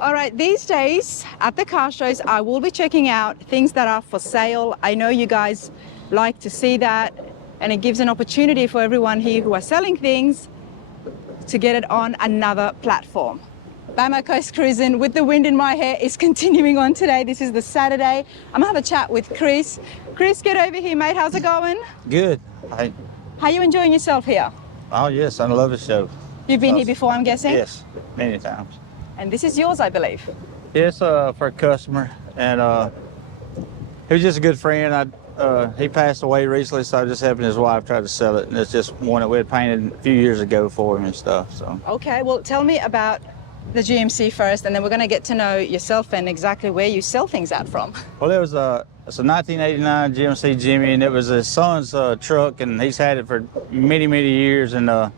All right, these days at the car shows, I will be checking out things that are for sale. I know you guys like to see that, and it gives an opportunity for everyone here who are selling things to get it on another platform. Bama Coast Cruisin with the wind in my hair is continuing on today. This is the Saturday. I'm gonna have a chat with Chris. Chris, get over here, mate. How's it going? Good. Hi. How are you enjoying yourself here? Oh, yes, I love the show. You've been here before, I'm guessing? Yes, many times. And this is yours, I believe. Yes, for a customer, and he was just a good friend. He passed away recently, so I just helping his wife try to sell it, and it's just one that we had painted a few years ago for him and stuff. So. Okay, well, tell me about the GMC first, and then we're going to get to know yourself and exactly where you sell things out from. Well, it's a 1989 GMC Jimmy, and it was his son's truck, and he's had it for many, many years, and so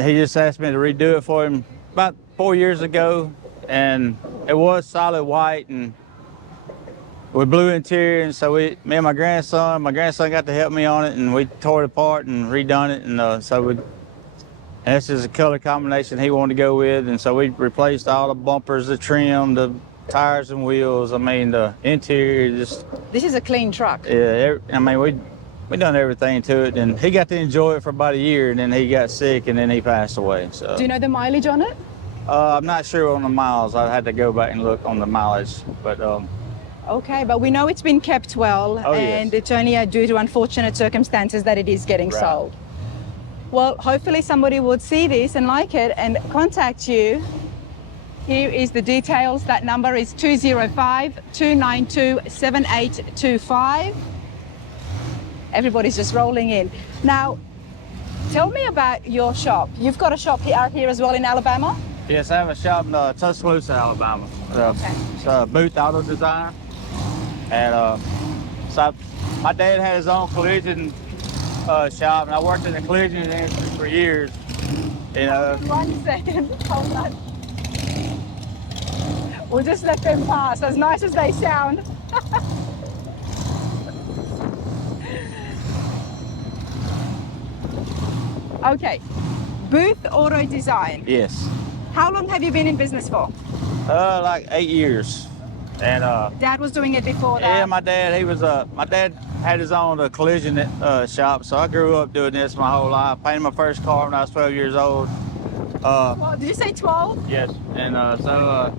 he just asked me to redo it for him about 4 years ago, and it was solid white and with blue interior, and so me and my grandson got to help me on it, and we tore it apart and redone it, and and this is a color combination he wanted to go with, and so we replaced all the bumpers, the trim, the tires and wheels. I mean, the interior just. This is a clean truck. Yeah, I mean we done everything to it, and he got to enjoy it for about a year, and then he got sick, and then he passed away. So. Do you know the mileage on it? I'm not sure on the miles. I had to go back and look on the mileage, but. Okay, but we know it's been kept well, and yes. It's only due to unfortunate circumstances that it is getting sold. Well, hopefully somebody would see this and like it and contact you. Here is the details. That number is 205-292-7825. Everybody's just rolling in. Now, tell me about your shop. You've got a shop out here as well in Alabama? Yes, I have a shop in Tuscaloosa, Alabama. Okay. It's Booth Auto Design. And so my dad had his own collision shop, and I worked in the collision industry for years. You know. 1 second, hold on. We'll just let them pass, as nice as they sound. Okay, Booth Auto Design. Yes. How long have you been in business for? Like 8 years. And Dad was doing it before that? Yeah, my dad had his own collision shop, so I grew up doing this my whole life. Painted my first car when I was 12 years old. Well, did you say 12? Yes, and so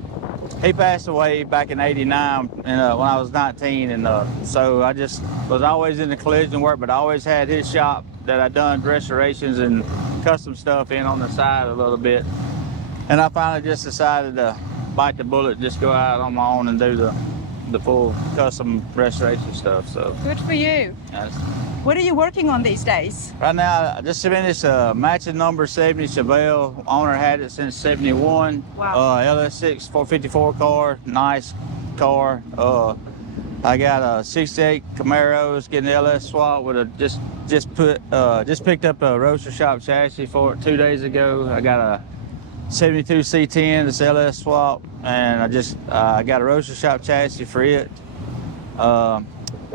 he passed away back in '89, and when I was 19, and so I just was always in the collision work, but I always had his shop that I done restorations and custom stuff in on the side a little bit. And I finally just decided to bite the bullet, just go out on my own and do the full custom restoration stuff. So good for you. Yes. What are you working on these days? Right now, I just finished a matching number 70 Chevelle. Owner had it since '71. Wow. LS6 454 car, nice car. I got a '68 Camaro, getting the LS swap with a just picked up a roaster shop chassis for it 2 days ago. I got a '72 C10, this LS swap, and I got a roaster shop chassis for it.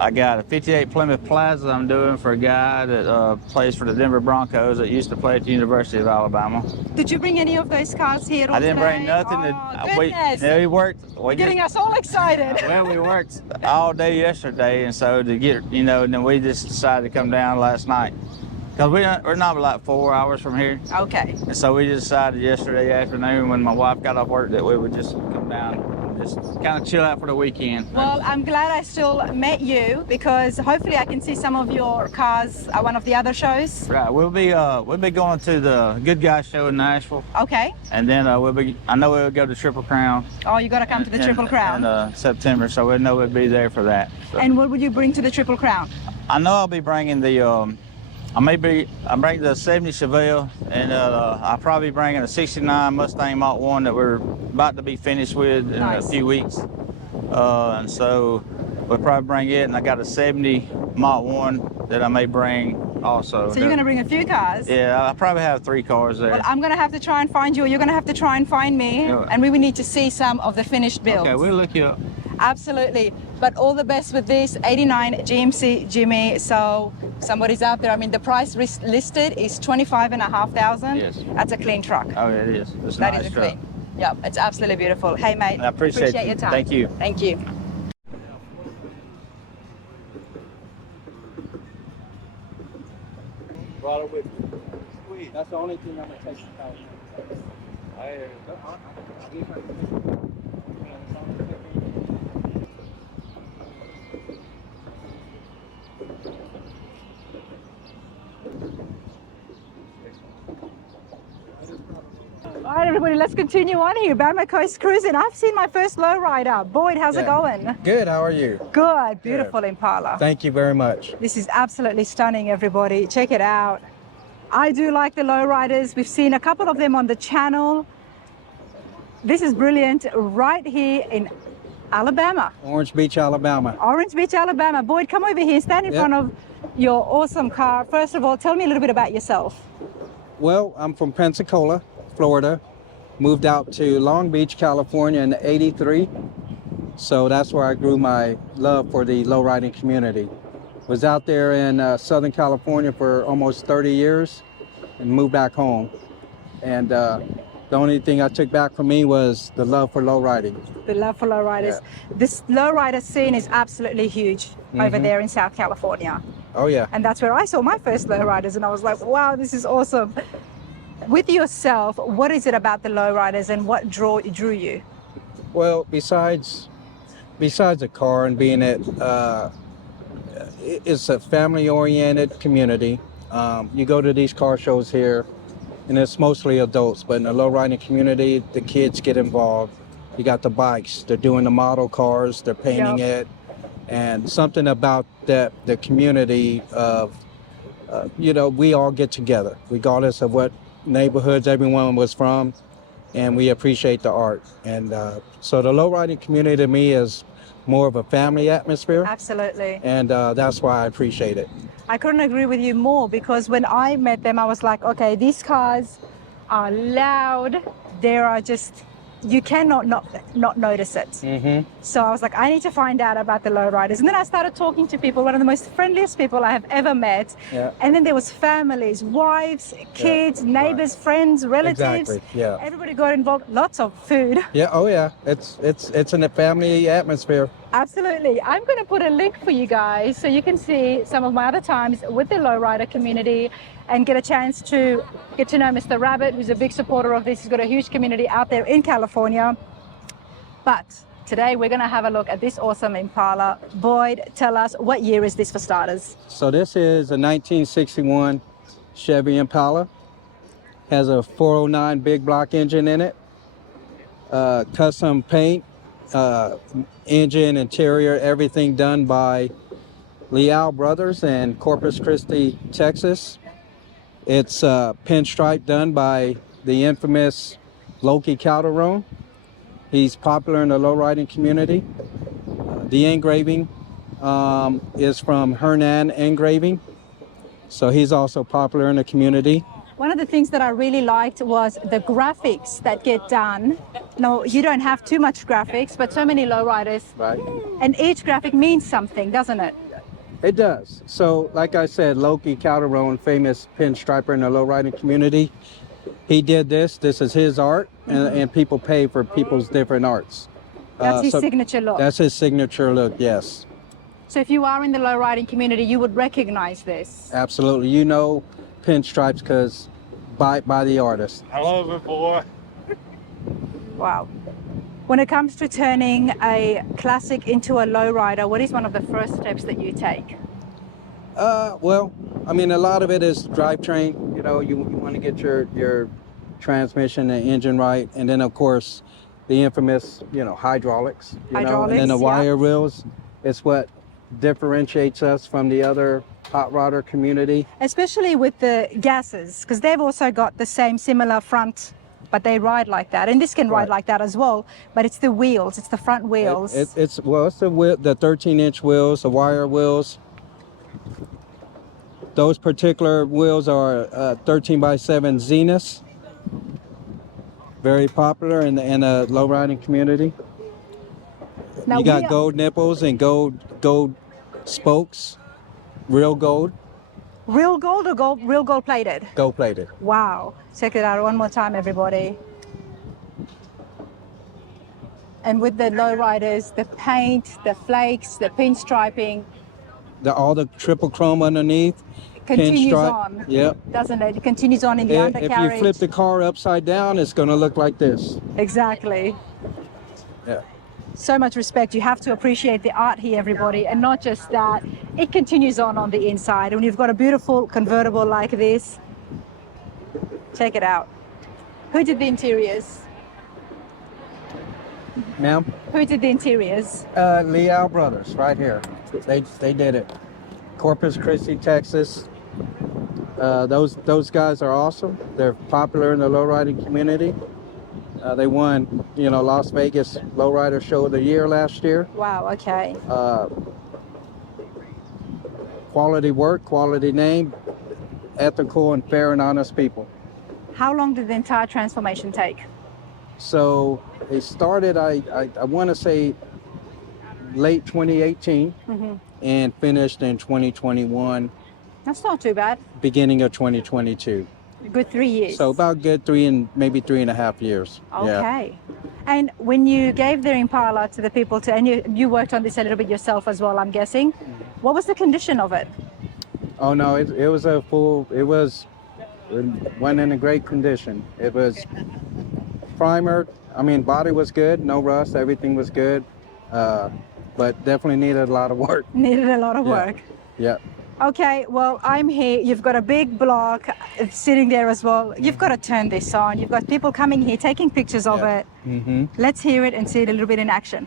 I got a '58 Plymouth Plaza I'm doing for a guy that plays for the Denver Broncos that used to play at the University of Alabama. Did you bring any of those cars here today? I didn't bring nothing. We worked. Getting us all excited. Well, we worked all day yesterday, and so to get, and then we just decided to come down last night. Because we're not like 4 hours from here. Okay. And so we just decided yesterday afternoon when my wife got off work that we would just come down and just kind of chill out for the weekend. Well, I'm glad I still met you, because hopefully I can see some of your cars at one of the other shows. Right. We'll be going to the Good Guy show in Nashville. Okay. And then I know we'll go to Triple Crown. Oh, you got to come to the Triple Crown. In September, so we know we'll be there for that. So. And what would you bring to the Triple Crown? I know I'll be bringing the I'm bringing the '70 Chevelle, and I'll probably be bringing a '69 Mustang Mach 1 that we're about to be finished with in a few weeks. And so we'll probably bring it, and I got a '70 Mach 1 that I may bring also. So you're going to bring a few cars? Yeah, I'll probably have 3 cars there. Well, I'm going to have to try and find you, or you're going to have to try and find me, and we will need to see some of the finished builds. Okay, we'll look you up. Absolutely. But all the best with this 89 GMC Jimmy. So somebody's out there. I mean, the price listed is $25,500. Yes. That's a clean truck. Oh, it is. It's a That nice is a truck. clean. Yeah, it's absolutely beautiful. Hey, mate. I appreciate your you. time. Thank you. Thank you. Brought it with you. Sweet. That's the only thing I'm gonna take out. All right, everybody, let's continue on here. Bama Coast Cruisin. I've seen my first lowrider. Boyd, how's it going? Good, how are you? Good, beautiful Impala. Thank you very much. This is absolutely stunning, everybody. Check it out. I do like the lowriders. We've seen a couple of them on the channel. This is brilliant right here in Alabama. Orange Beach, Alabama. Orange Beach, Alabama. Boyd, come over here, stand in front of your awesome car. First of all, tell me a little bit about yourself. Well, I'm from Pensacola, Florida. Moved out to Long Beach, California in '83. So that's where I grew my love for the lowriding community. Was out there in Southern California for almost 30 years and moved back home. And the only thing I took back from me was the love for lowriding. The love for lowriders. Yeah. This lowrider scene is absolutely huge over there in South California. Oh yeah. And that's where I saw my first lowriders, and I was like, wow, this is awesome. With yourself, what is it about the lowriders and what drew you? Well, besides the car and being it's a family-oriented community. You go to these car shows here, and it's mostly adults, but in the lowriding community, the kids get involved. You got the bikes, they're doing the model cars, they're painting it, and something about the community of, we all get together, regardless of what neighborhoods everyone was from, and we appreciate the art. And so the lowriding community to me is more of a family atmosphere. Absolutely. And that's why I appreciate it. I couldn't agree with you more, because when I met them, I was like, okay, these cars are loud. There are just, you cannot not notice it. So I was like, I need to find out about the lowriders. And then I started talking to people, one of the most friendliest people I have ever met. And then there was families, wives, kids, neighbors, friends, relatives. Exactly. Everybody got involved. Lots of food. Oh yeah, it's in a family atmosphere. Absolutely. I'm going to put a link for you guys so you can see some of my other times with the lowrider community and get a chance to get to know Mr. Rabbit, who's a big supporter of this. He's got a huge community out there in California. But today we're going to have a look at this awesome Impala. Boyd, tell us, what year is this for starters? So this is a 1961 Chevy Impala. Has a 409 big block engine in it. Custom paint. Engine, interior, everything done by Leal Brothers in Corpus Christi, Texas. It's pinstripe done by the infamous Loki Calderon. He's popular in the lowriding community. The engraving is from Hernan Engraving, so he's also popular in the community. One of the things that I really liked was the graphics that get done. No, you don't have too much graphics, but so many lowriders. Right. And each graphic means something, doesn't it? It does. So, like I said, Loki Calderon, famous pinstriper in the lowriding community, he did this. This is his art, and people pay for people's different arts. That's his signature look. That's his signature look, yes. So if you are in the lowriding community, you would recognize this. Absolutely. You know pinstripes because by the artist. I love it, boy. Wow. When it comes to turning a classic into a lowrider, what is one of the first steps that you take? Well, I mean, a lot of it is drivetrain. You want to get your transmission and engine right, and then of course the infamous hydraulics. And then the wire wheels. It's what differentiates us from the other hot rodder community. Especially with the gases, because they've also got the same similar front, but they ride like that. And this can ride like that as well, but it's the wheels, it's the front wheels. It's the 13-inch wheels, the wire wheels. Those particular wheels are 13x7 Zeniths. Very popular in the lowriding community. Now you got gold nipples and gold spokes. Real gold. Real gold or real gold plated? Gold plated. Wow. Check it out one more time, everybody. And with the lowriders, the paint, the flakes, the pinstriping All the triple chrome underneath, continues pinstripe. on, Yep. doesn't it? It continues on in the If you flip undercarriage. the car upside down, it's going to look like this. Exactly. Yeah. So much respect. You have to appreciate the art here, everybody. And not just that, it continues on the inside. When you've got a beautiful convertible like this, check it out. Who did the interiors? Ma'am? Who did the interiors? Leal Brothers, right here. They did it. Corpus Christi, Texas. Those guys are awesome. They're popular in the lowriding community. They won, Las Vegas Lowrider Show of the Year last year. Wow, okay. Quality work, quality name, ethical and fair and honest people. How long did the entire transformation take? So it started, I want to say, late 2018 and finished in 2021, That's not too bad. beginning of 2022. A good 3 years. So about good maybe 3.5 years. Okay. And when you gave the Impala to the people and you worked on this a little bit yourself as well, I'm guessing, what was the condition of it? Oh no, it went in a great condition. It was primer. I mean, body was good, no rust, everything was good, but definitely needed a lot of work. Needed a lot of work. Yeah. Okay, well, I'm here. You've got a big block sitting there as well. You've got to turn this on. You've got people coming here, taking pictures of it. Let's hear it and see it a little bit in action.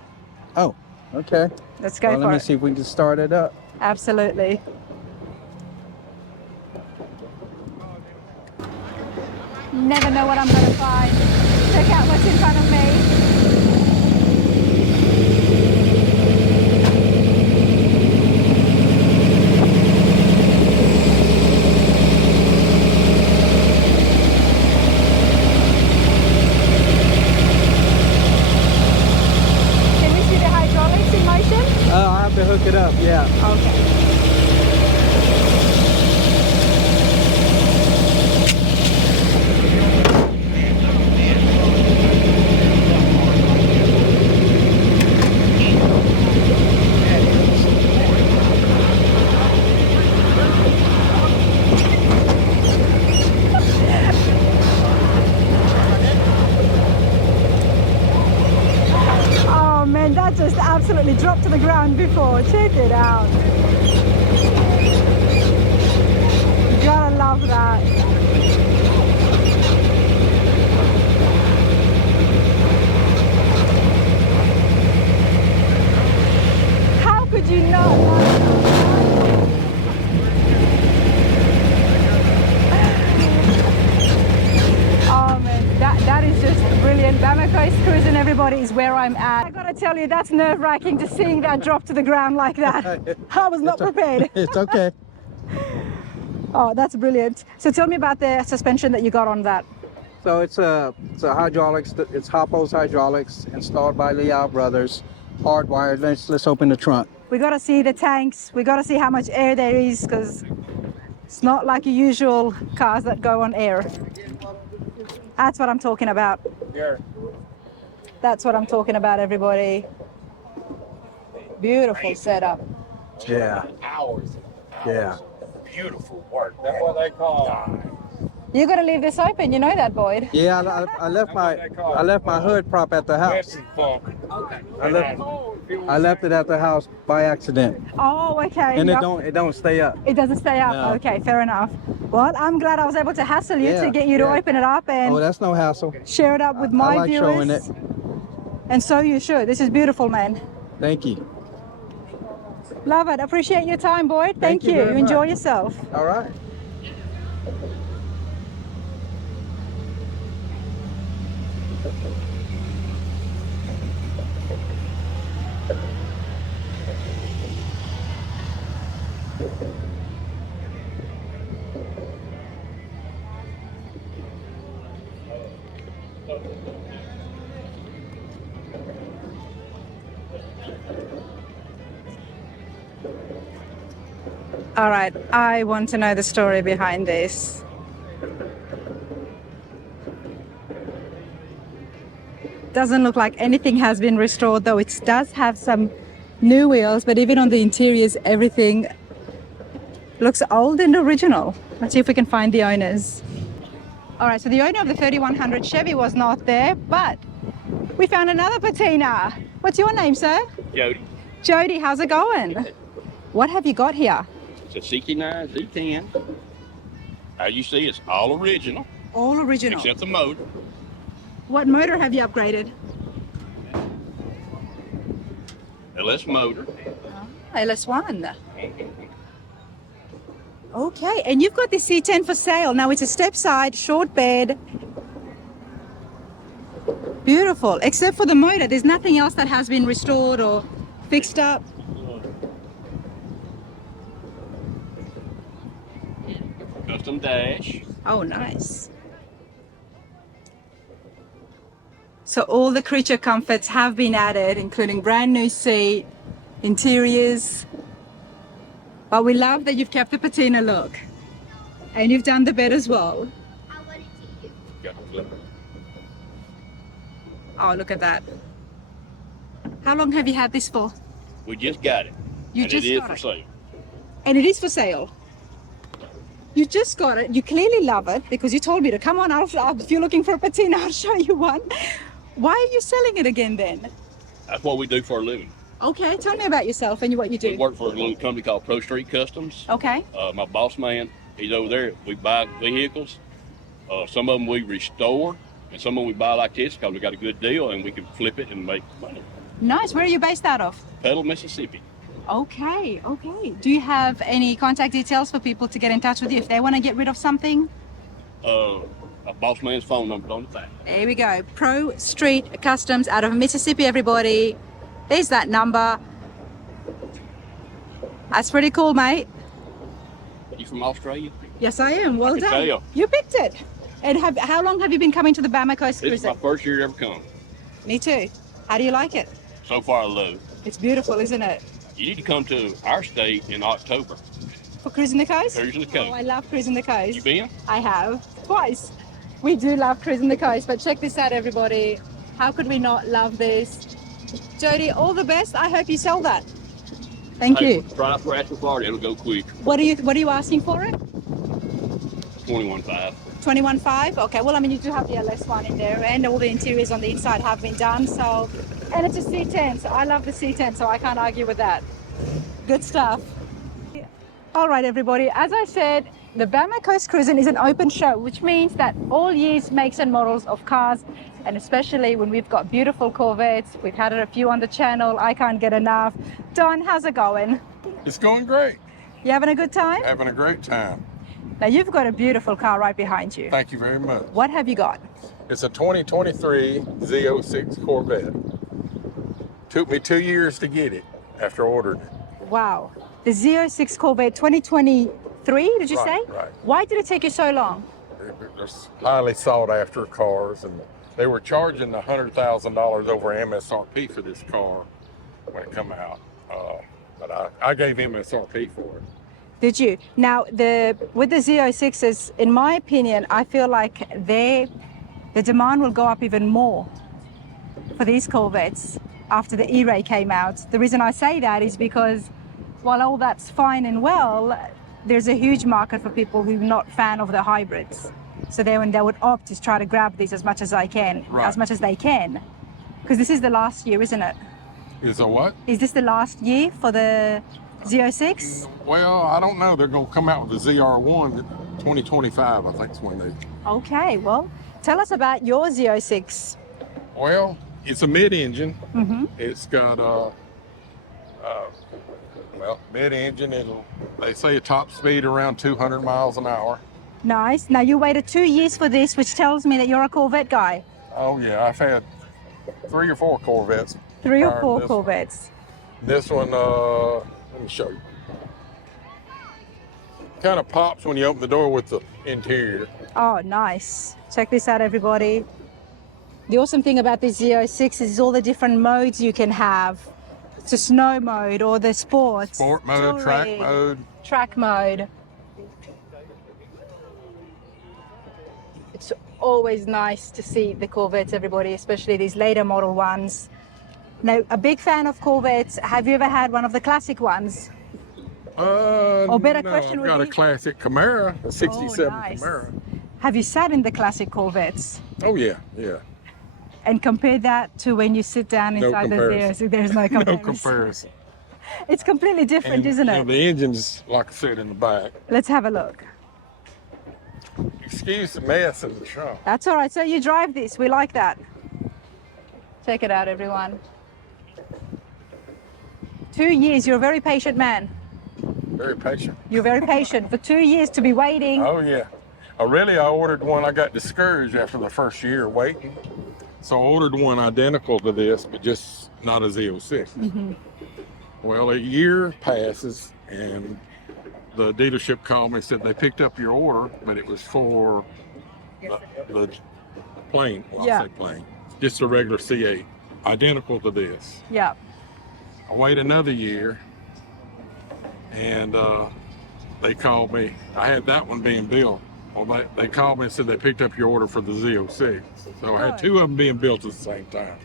Oh, okay. Let's go for it. Let me see if we can start it up. Absolutely. Never know what I'm going to find. Check out what's in front of me. Can we see the hydraulics in motion? I'll have to hook it up, yeah. Okay. Oh man, that just absolutely dropped to the ground before. Check it out. Gotta love that. How could you not love that? Oh man, that is just brilliant. Bama Coast Cruisin, everybody, is where I'm at. I gotta tell you, that's nerve-wracking to seeing that drop to the ground like that. I was not prepared. It's okay. Oh, that's brilliant. So tell me about the suspension that you got on that. So it's a hydraulics. It's Hoppo's hydraulics, installed by Leal Brothers, hardwired. Let's open the trunk. We gotta see the tanks. We gotta see how much air there is, because it's not like your usual cars that go on air. That's what I'm talking about. Here. That's what I'm talking about, everybody. Beautiful setup. Yeah. Hours. Yeah. Beautiful work. That's what they call. You gotta leave this open, you know that, Boyd. Yeah, I left my hood prop at the house. I left it at the house by accident, Oh, okay. and Yep. it don't stay up. It doesn't stay up. No. Okay, fair enough. Well, I'm glad I was able to hassle you to Yeah, get you to yeah. open it up and Oh, that's no hassle. share it up with I my like viewers. showing it. And so you should. This is beautiful, man. Thank you. Love it. Appreciate your time, Boyd. Thank you very Enjoy much. yourself. All right. All right. I want to know the story behind this. Doesn't look like anything has been restored, though it does have some new wheels, but even on the interiors, everything looks old and original. Let's see if we can find the owners. All right, so the owner of the 3100 Chevy was not there, but we found another patina. What's your name, sir? Jody. Jody, how's it going? What have you got here? It's a 69 Z10. As you see, it's all original, All original. except the motor. What motor have you upgraded? LS motor. LS1. Okay, and you've got the C10 for sale. Now it's a step side, short bed. Beautiful, except for the motor. There's nothing else that has been restored or fixed up. Custom dash. Oh, nice. So all the creature comforts have been added, including brand new seat, interiors. But we love that you've kept the patina look. And you've done the bed as well. Got the flipper. Oh, look at that. How long have you had this for? We just got it. You and just it is got for it. sale. And it is for sale. You just got it. You clearly love it because you told me to come on. If you're looking for a patina, I'll show you one. Why are you selling it again then? That's what we do for a living. Okay, tell me about yourself and what you We do. work for a little company called Pro Street Customs. Okay. My boss man, he's over there. We buy vehicles. Some of them we restore, and some of them we buy like this because we got a good deal and we can flip it and make money. Nice. Where are you based out of? Pedal, Mississippi. Okay, okay. Do you have any contact details for people to get in touch with you if they want to get rid of something? A boss man's phone number on the back. There we go. Pro Street Customs out of Mississippi, everybody. There's that number. That's pretty cool, mate. You from Australia? Yes, I am. Well I can done. tell. You picked it. And how long have you been coming to the Bama Coast This is Cruisin? my first year ever come. Me too. How do you like it? So far, I love it. It's beautiful, isn't it? You need to come to our state in October. For cruising the coast? Cruising the coast. Oh, I love cruising the coast. You been? I have twice. We do love cruising the coast, but check this out, everybody. How could we not love this? Jody, all the best. I hope you sell that. Thank you. Try it for Ashland, Florida. It'll go quick. What are you asking for it? 21.5. 21.5. Okay. Well, I mean, you do have the LS1 in there, and all the interiors on the inside have been done. So, and it's a C10. So I love the C10. So I can't argue with that. Good stuff. All right, everybody. As I said, the Bama Coast Cruisin is an open show, which means that all years, makes and models of cars, and especially when we've got beautiful Corvettes, we've had a few on the channel, I can't get enough. Don, how's it going? It's going great. You having a good time? Having a great time. Now you've got a beautiful car right behind you. Thank you very much. What have you got? It's a 2023 Z06 Corvette. Took me 2 years to get it after I ordered it. Wow. The Z06 Corvette 2023, did you say? Right. Why did it take you so long? They're highly sought after cars, and they were charging $100,000 over MSRP for this car when it come out. But I gave MSRP for it. Did you? Now, with the Z06s, in my opinion, I feel like the demand will go up even more for these Corvettes after the E-Ray came out. The reason I say that is because while all that's fine and well, there's a huge market for people who are not fan of the hybrids. So they would opt to try to grab these as much as they can. Because this is the last year, isn't it? Is a what? Is this the last year for the Z06? Well, I don't know. They're going to come out with the ZR1 2025, I think is when they... Okay, well, tell us about your Z06. Well, it's a mid-engine. Mm-hmm. It's got mid-engine. They say a top speed around 200 miles an hour. Nice. Now you waited 2 years for this, which tells me that you're a Corvette guy. Oh yeah, I've had 3 or 4 Corvettes. 3 or prior to 4 this Corvettes. one. This one, let me show you. Kind of pops when you open the door with the interior. Oh, nice. Check this out, everybody. The awesome thing about this Z06 is all the different modes you can have. It's a snow mode or the sports. Sport mode, track touring, mode. Track mode. It's always nice to see the Corvettes, everybody, especially these later model ones. Now, a big fan of Corvettes. Have you ever had one of the classic ones? Or better No, question I've would got a be- classic Camaro, a 67 nice. Camaro. Have you sat in the classic Corvettes? Oh yeah, yeah. And compare that to when you sit down No inside the comparison. Z06. There's no comparison. No comparison. It's completely different, And, isn't you it? know, the engine's, like I said, in the back. Let's have a look. Excuse the mess in the shop. That's all right. So you drive this. We like that. Check it out, everyone. 2 years. You're a very patient man. Very patient. You're very patient. For 2 years to be waiting. Oh yeah. I ordered one. I got discouraged after the first year waiting, so I ordered one identical to this, but just not a Z06. Well, a year passes, and the dealership called me and said they picked up your order, but it was for the plane. Well, Yeah. I say plane, just a regular C8, identical to this. Yeah. I wait another year, and they called me. I had that one being built. Well, they called me and said they picked up your order for the Z06. So I had two of them being built at the same time.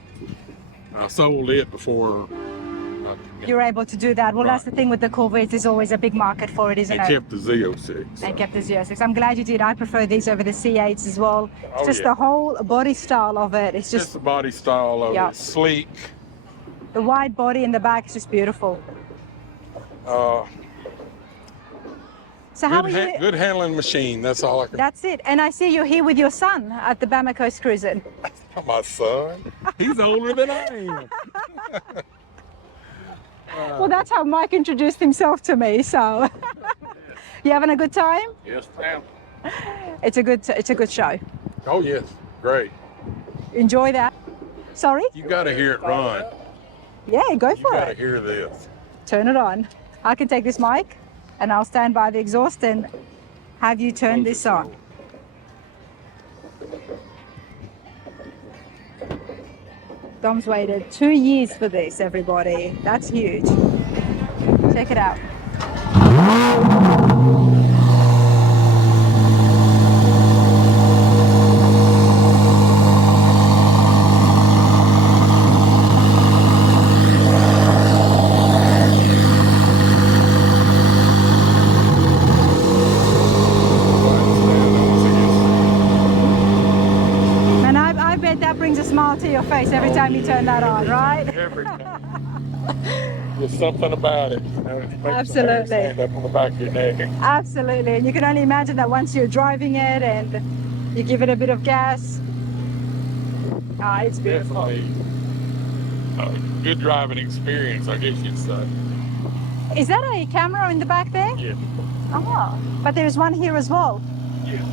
I sold it before. You're able to do that. Well, Right. that's the thing with the Corvette. There's always a big market for it, isn't And it? kept the Z06. And kept the Z06. I'm glad you did. I prefer these over the C8s as well. It's Oh, just yeah. the whole body style of it. It's Just just the body style of Yeah. it, sleek. the wide body in the back is just beautiful. So how are you? Good handling machine. That's all I can. That's it. And I see you're here with your son at the Bama Coast Cruisin. My son. He's older than I am. Well, that's how Mike introduced himself to me. So, you having a good time? Yes, ma'am. It's a good show. Oh yes, great. Enjoy that. Sorry? You got to hear it run. Yeah, go You for got to it. hear this. Turn it on. I can take this mic, and I'll stand by the exhaust and have you turn this on. Dom's waited 2 years for this, everybody. That's huge. Check it out. And I bet that brings a smile to your face every time you turn that on, right? Every time. There's something about it. You know, it makes the hair Absolutely. stand up on the back of your neck. Absolutely. And you can only imagine that once you're driving it and you give it a bit of gas. It's beautiful. Definitely a good driving experience, I guess you'd say. Is that a camera in the back there? Yeah. Oh, but there's one here as well. Yeah.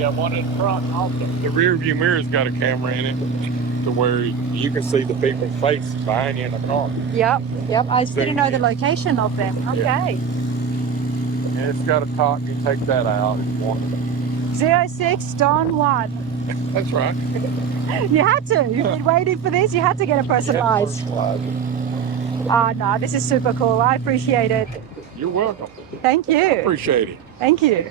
Got one in front also. The rear view mirror's got a camera in it to where you can see the people's faces behind you in the car. Yep. I just didn't know the Zoom in. location of them. Okay. Yeah. And it's got a top, you take that out if you want. 06 Don 1. That's right. You had to. You've been waiting for this. You had to get it personalized. Oh, no, this is super cool. I appreciate it. You're welcome. Thank you. Appreciate it. Thank you.